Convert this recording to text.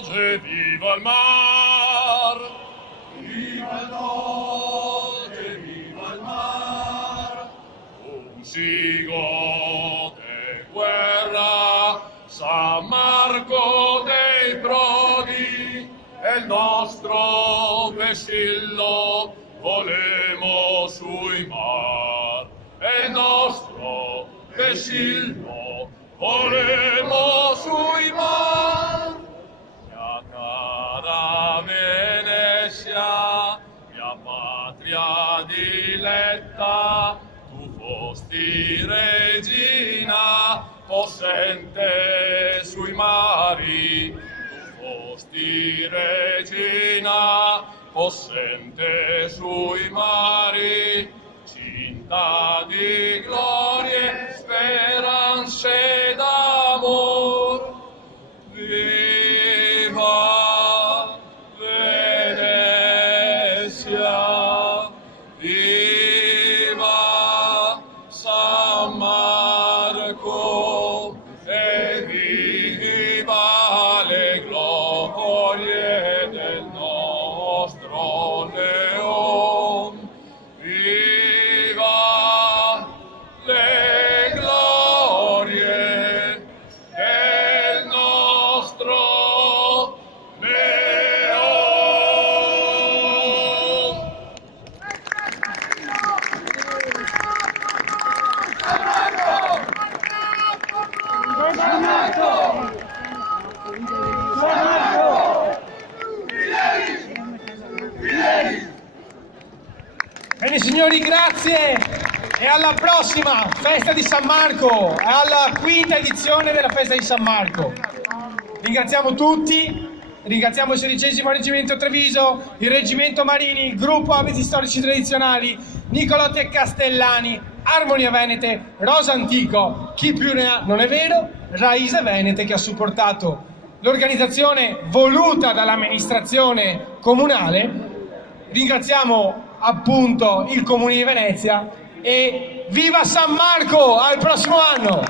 doge, viva il mar! Viva il doge, viva il mar! Un sigo de guerra, San Marco dei Prodi, è il nostro vessillo, volemo sui mar. È il nostro vessillo, volemo sui mar. Mia cara Venezia, mia patria diletta, tu fosti regina, possente sui mari. Tu fosti regina, possente sui mari, cinta di glorie, speranze d'amor. Viva Venezia, viva San Marco e viva le glorie del nostro Leon. Viva le glorie del nostro Leon. Bene signori, grazie e alla prossima festa di San Marco, alla quinta edizione della festa di San Marco. Ringraziamo tutti, ringraziamo il 16° Reggimento Treviso, il Reggimento Marini, il Gruppo Abiti Storici Tradizionali, Nicolotti e Castellani, Armonia Venete, Rosa Antico, chi più ne ha non è vero, Raise Venete, che ha supportato l'organizzazione voluta dall'amministrazione comunale. Ringraziamo appunto il Comune di Venezia e viva San Marco, al prossimo anno!